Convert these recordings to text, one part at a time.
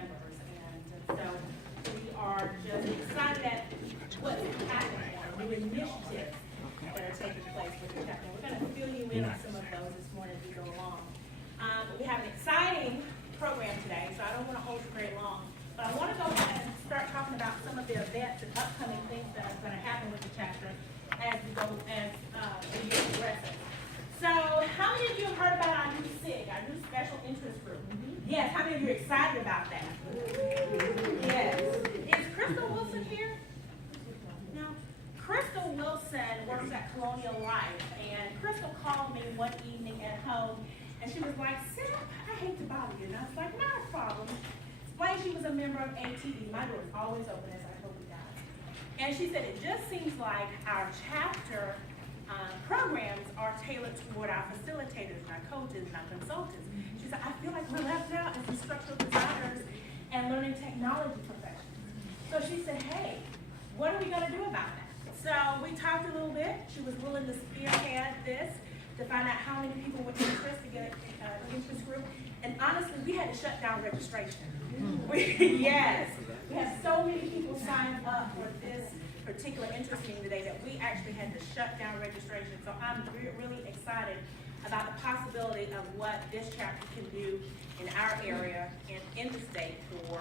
members. And so we are just excited at what's happening, new initiatives that are taking place with the chapter. We're going to fill you in on some of those this morning as we go along. We have an exciting program today, so I don't want to hold you very long. But I want to go ahead and start talking about some of the events and upcoming things that are going to happen with the chapter as we go, as the year progresses. So, how many of you have heard about our new SIG, our new Special Interest Group? Yes, how many of you are excited about that? Yes. Is Crystal Wilson here? No. Crystal Wilson works at Colonial Life, and Crystal called me one evening at home, and she was like, "Sarah, I hate to bother you." And I was like, "Not a problem." Explained she was a member of ATD. My door is always open, as I told you guys. And she said, "It just seems like our chapter programs are tailored toward our facilitators, and our coaches, and our consultants." She said, "I feel like we're left out as instructional designers and learning technology professionals." So she said, "Hey, what are we going to do about that?" So we talked a little bit. She was willing to spearhead this to find out how many people were interested to get an interest group. And honestly, we had to shut down registration. Yes, we have so many people signed up for this particular interest meeting today that we actually had to shut down registration. So I'm really excited about the possibility of what this chapter can do in our area and in the state for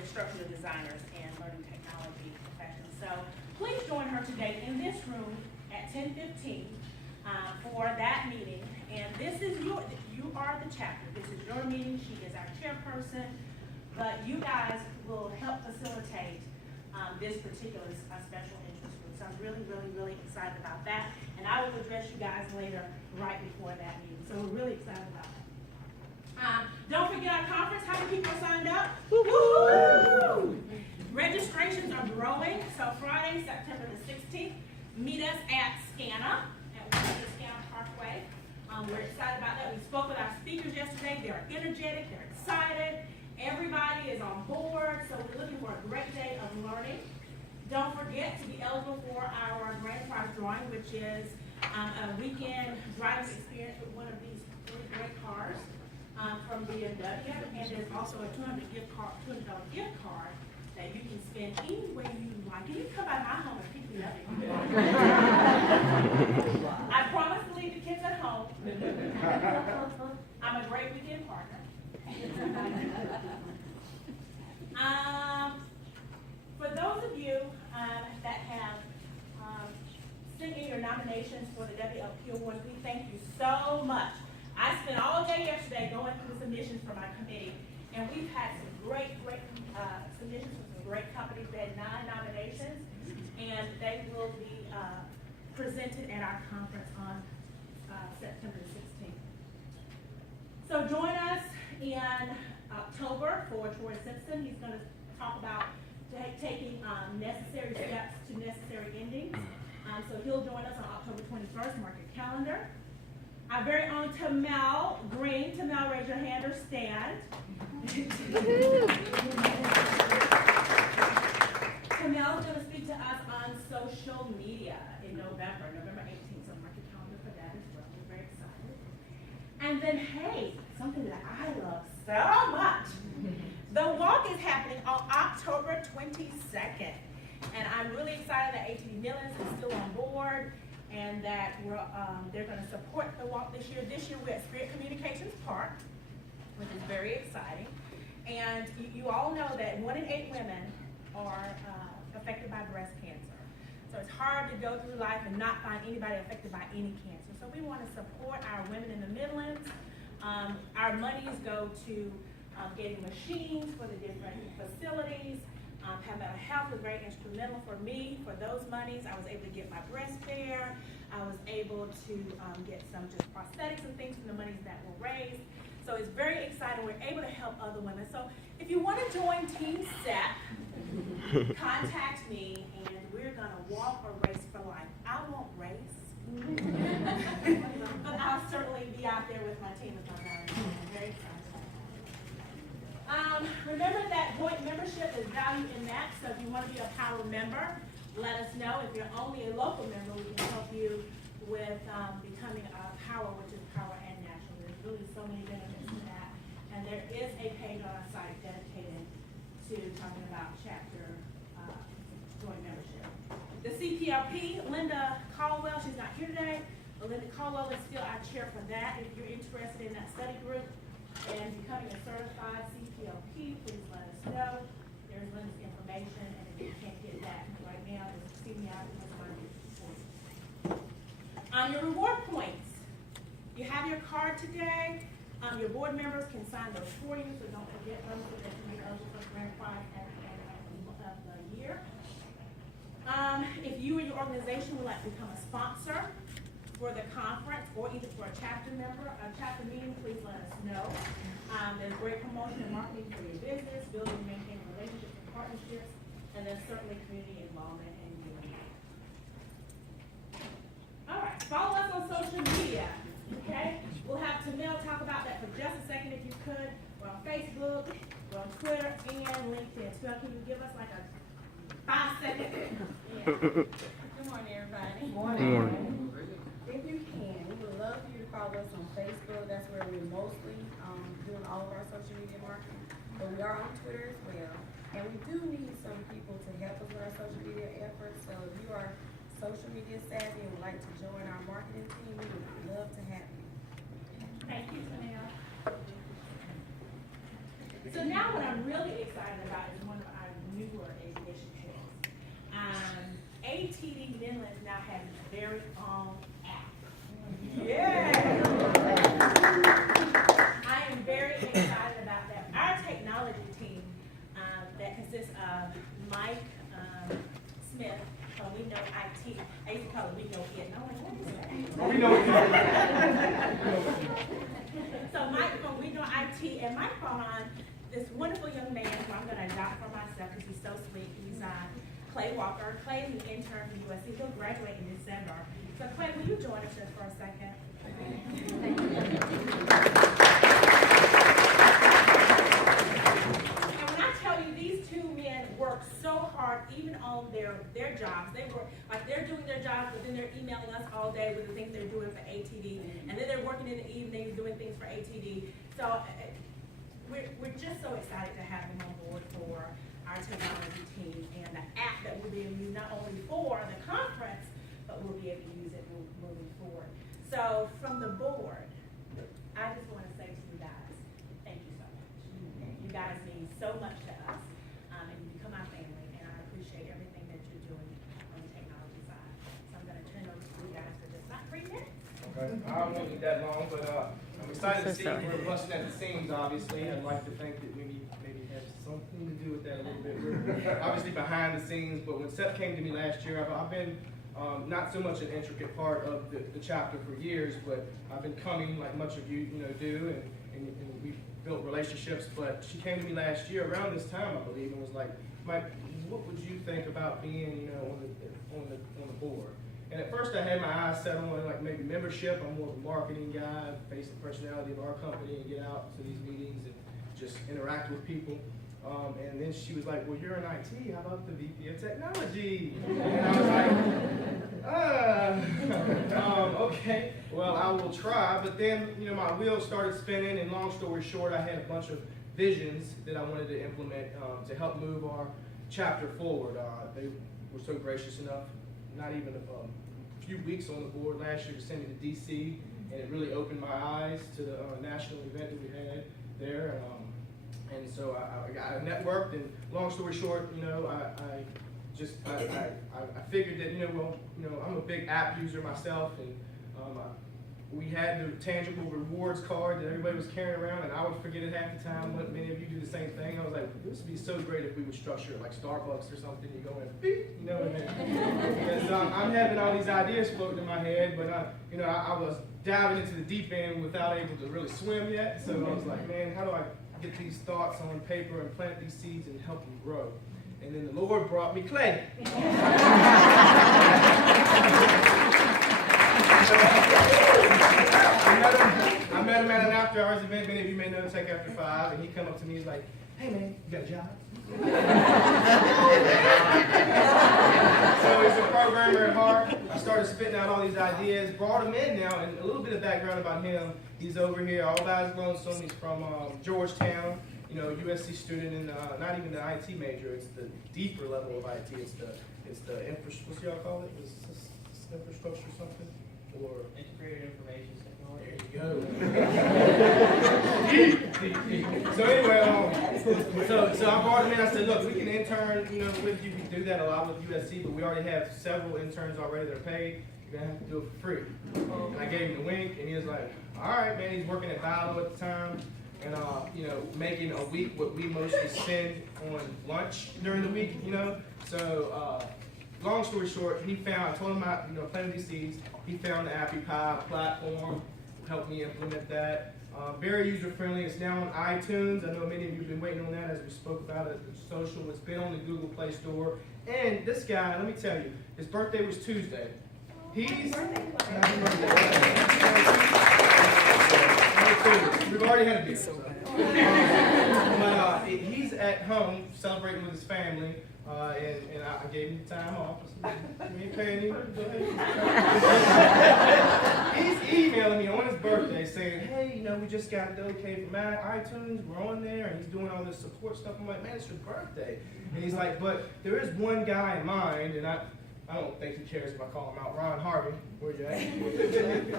instructional designers and learning technology professionals. So please join her today in this room at 10:15 for that meeting. And this is you are the chapter. This is your meeting. She is our chairperson, but you guys will help facilitate this particular special interest group. So I'm really excited about that. And I will address you guys later right before that meeting. So we're really excited about that. Don't forget our conference. How many people are signed up? Woo-hoo! Registrations are growing. So Friday, September the 16th, meet us at SCANA, at SCANA Parkway. We're excited about that. We spoke with our speakers yesterday. They're energetic. They're excited. Everybody is on board, so we're looking for a great day of learning. Don't forget to be eligible for our grand prize drawing, which is a weekend driving experience with one of these really great cars from BMW. And there's also a $200 gift card that you can spend any way you like. And you come by my home and pick me up. I promise to leave the kids at home. I'm a great weekend partner. For those of you that have sent in your nominations for the WLP Awards, we thank you so much. I spent all day yesterday going through the submissions from our committee, and we've had some great submissions from some great companies. We had 9 nominations, and they will be presented at our conference on September the 16th. So join us in October for Troy Simpson. He's going to talk about taking necessary steps to necessary endings. So he'll join us on October 21st. Mark your calendar. Our very own Tamel Green. Tamel, raise your hand or stand. Tamel is going to speak to us on social media in November 18th. So mark your calendar for that as well. We're very excited. And then, hey, something that I love so much. The walk is happening on October 22nd. And I'm really excited that ATD Millings is still on board and that they're going to support the walk this year. This year we're at Spirit Communications Park, which is very exciting. And you all know that 1 in 8 women are affected by breast cancer. So it's hard to go through life and not find anybody affected by any cancer. So we want to support our women in the Midlands. Our monies go to getting machines for the different facilities. Palmetto Health was very instrumental for me for those monies. I was able to get my breast fair. I was able to get some just prosthetics and things from the monies that were raised. So it's very exciting. We're able to help other women. So if you want to join Team SEP, contact me and we're going to walk or race for life. I won't race, but I'll certainly be out there with my team with my parents. I'm very excited. Remember that joint membership is valued in that, so if you want to be a Power member, let us know. If you're only a local member, we can help you with becoming a Power, which is Power and National. There's really so many benefits to that. And there is a page on our site dedicated Belinda Caldwell is still our chair for that. If you're interested in that study group and becoming a certified CPLP, please let us know. There's Linda's information, and if you can't get that right now, just see me out in the morning. On your reward points, you have your card today. Your board members can sign those for you, so don't forget them so that you can be eligible for grand prize at the end of the year. If you or your organization would like to become a sponsor for the conference or either for a chapter meeting, please let us know. There's great promotion and marketing for your business, building and maintaining relationships and partnerships, and there's certainly community involvement and giving. All right, follow us on social media, okay? We'll have Tamil talk about that for just a second if you could. We're on Facebook, we're on Twitter, and LinkedIn. Tamil, can you give us like a 5-second? Yeah. Good morning, everybody. Good morning. If you can, we would love for you to follow us on Facebook. That's where we're mostly doing all of our social media marketing. But we are on Twitter as well. And we do need some people to help us with our social media efforts. So if you are social media savvy and would like to join our marketing team, we would love to have you. Thank you, Tamil. So now what I'm really excited about is one of our newer initiatives. ATD Midlands now has its very own app. Yeah! I am very excited about that. Our technology team that consists of Mike Smith from We Know IT. I used to call it We Know It. And I'm like, what is that? Oh, we know it. So Mike from We Know IT, and Mike brought on this wonderful young man who I'm going to adopt for myself because he's so sweet. He's Clay Walker. Clay is an intern from USC. He'll graduate in December. So Clay, will you join us just for a second? Thank you. And when I tell you these two men work so hard, even on their jobs, they work like they're doing their jobs, but then they're emailing us all day with the things they're doing for ATD, and then they're working in the evenings doing things for ATD. So we're just so excited to have them on board for our technology team and the app that we'll be able to use not only for the conference, but we'll be able to use it moving forward. So from the board, I just want to say to you guys, thank you so much. You guys mean so much to us, and you become our family, and I appreciate everything that you're doing on the technology side. So I'm going to turn over to you guys for just about 3 minutes. Okay, I won't be that long, but I'm excited to see we're busting at the seams, obviously. I'd like to think that we maybe have something to do with that a little bit. We're obviously behind the scenes, but when Seth came to me last year, I've been not so much an intricate part of the chapter for years, but I've been coming like much of you do, and we've built relationships. But she came to me last year around this time, I believe, and was like, Mike, what would you think about being, on the board? And at first I had my eyes set on like maybe membership. I'm more of a marketing guy, face the personality of our company and get out to these meetings and just interact with people. And then she was like, well, you're in IT, how about the VP of Technology? And I was like, okay, well, I will try. But then, my wheels started spinning, and long story short, I had a bunch of visions that I wanted to implement to help move our chapter forward. They were so gracious enough, not even a few weeks on the board last year, to send me to DC, and it really opened my eyes to the national event that we had there. And so I networked, and long story short, I figured that, I'm a big app user myself, and we had the tangible rewards card that everybody was carrying around, and I would forget it half the time. Many of you do the same thing. I was like, this would be so great if we would structure it like Starbucks or something. You go in, beep, and I'm having all these ideas floating in my head, but I was diving into the deep end without able to really swim yet. So I was like, man, how do I get these thoughts on paper and plant these seeds and help them grow? And then the Lord brought me Clay. I met him at an after hours event. Many of you may know Tech After 5, and he come up to me, he's like, hey man, you got a job? So he's a programmer at heart. I started spitting out all these ideas, brought him in now, and a little bit of background about him. He's over here, all guys lonesome. He's from Georgetown, USC student, and not even the IT major. It's the deeper level of IT. It's the infrastructure. What's y'all call it? Infrastructure something? Or So I brought him in. I said, look, we can intern, with you. We do that a lot with USC, but we already have several interns already that are paid. You're gonna have to do it for free. And I gave him the wink, and he was like, all right, man. He's working at Bilo at the time, and making a week what we mostly spend on lunch during the week. So long story short, I told him about planting these seeds. He found the AppyPie platform, helped me implement that. Very user-friendly. It's now on iTunes. I know many of you have been waiting on that as we spoke about it. It's social. It's been on the Google Play Store. And this guy, let me tell you, his birthday was Tuesday. We've already had a beer. But he's at home celebrating with his family. And I gave him time off. You ain't paying him. He's emailing me on his birthday saying, hey, we just got it okay from iTunes. We're on there. And he's doing all this support stuff. I'm like, man, it's your birthday. And he's like, but there is one guy in mind, and I don't think he cares if I call him out. Ron Harvey, where you at?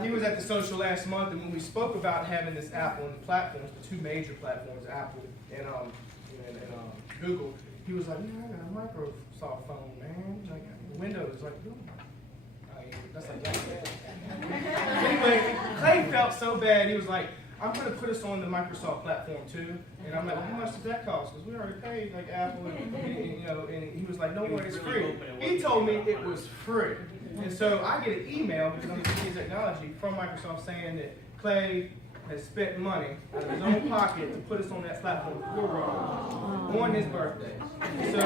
He was at the social last month, and when we spoke about having this app on the platforms, the two major platforms, Apple and Google, he was like, I got a Microsoft phone, man. Like Windows, like, that's like that. Anyway, Clay felt so bad. He was like, I'm going to put us on the Microsoft platform too. And I'm like, well, how much does that cost? Because we already paid like Apple, and he was like, no worries, it's free. He told me it was free. And so I get an email, because I'm using technology, from Microsoft saying that Clay has spent money out of his own pocket to put us on that platform on his birthday. So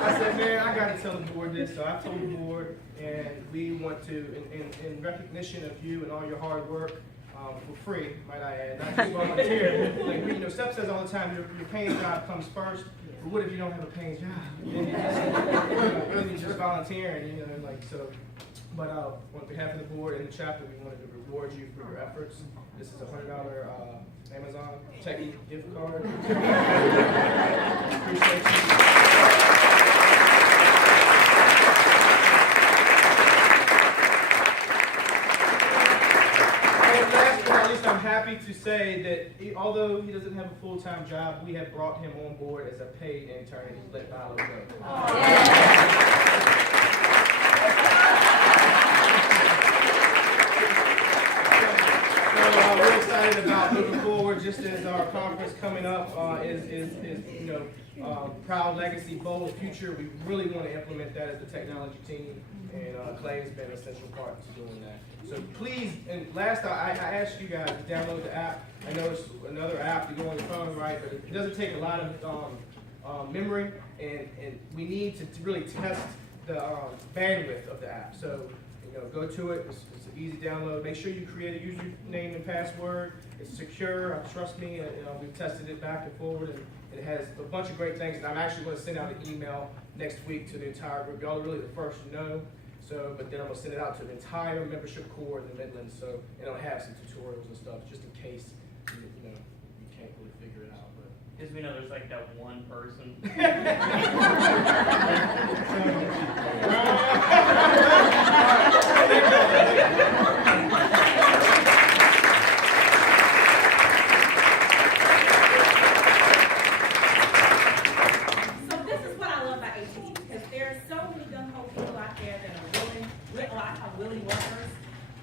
I said, man, I got to tell the board this. So I told the board, and we want to, in recognition of you and all your hard work, for free, might I add, not just volunteer. Like Steph says all the time, your paying job comes first. But what if you don't have a paying job? Then you're just volunteering, so. But on behalf of the board and the chapter, we wanted to reward you for your efforts. This is a $100 Amazon Technique gift card. Appreciate you. I'm happy to say that although he doesn't have a full-time job, we have brought him on board as a paid intern, and he's let Bilo go. We're excited about moving forward. Just as our conference coming up is Proud Legacy, Bold Future. We really want to implement that as the technology team, and Clay has been an essential part to doing that. So please, and last I asked you guys to download the app. I know it's another app to go on your phone, right? But it doesn't take a lot of memory, and we need to really test the bandwidth of the app. So go to it. It's an easy download. Make sure you create a username and password. It's secure. Trust me. We've tested it back and forward, and it has a bunch of great things. And I'm actually going to send out an email next week to the entire group. Y'all are really the first to know. So, but then I'm gonna send it out to the entire membership core in the Midlands. So, and it'll have some tutorials and stuff, just in case you can't really figure it out. But because we know there's like that one person. So this is what I love about ATD, because there are so many gung-ho people out there that are willing workers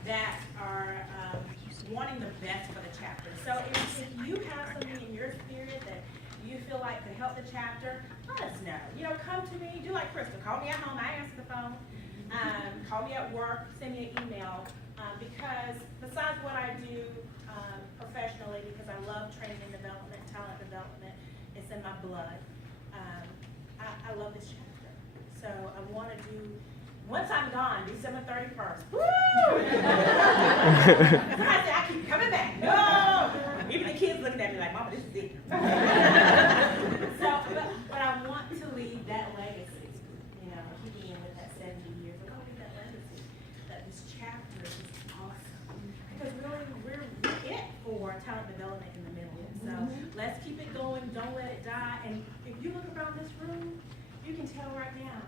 that are wanting the best for the chapter. So if you have something in your spirit that you feel like could help the chapter, let us know. Come to me, do like Crystal, call me at home, I answer the phone, call me at work, send me an email, because besides what I do professionally, because I love training and development, talent development, it's in my blood, I love this chapter. So I want to do, once I'm gone, December 31st. Woo! I keep coming back. No! Even the kids looking at me like, Mama, this is it. But I want to leave that legacy. Keeping in with that 70 years. I want to leave that legacy. That this chapter is awesome. Because really, we're it for talent development in the Midlands. So let's keep it going. Don't let it die. And if you look around this room, you can tell right now,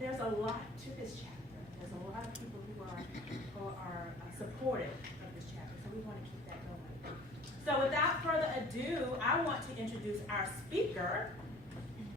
there's a lot to this chapter. There's a lot of people who are supportive of this chapter. So we want to keep that going. So without further ado, I want to introduce our speaker,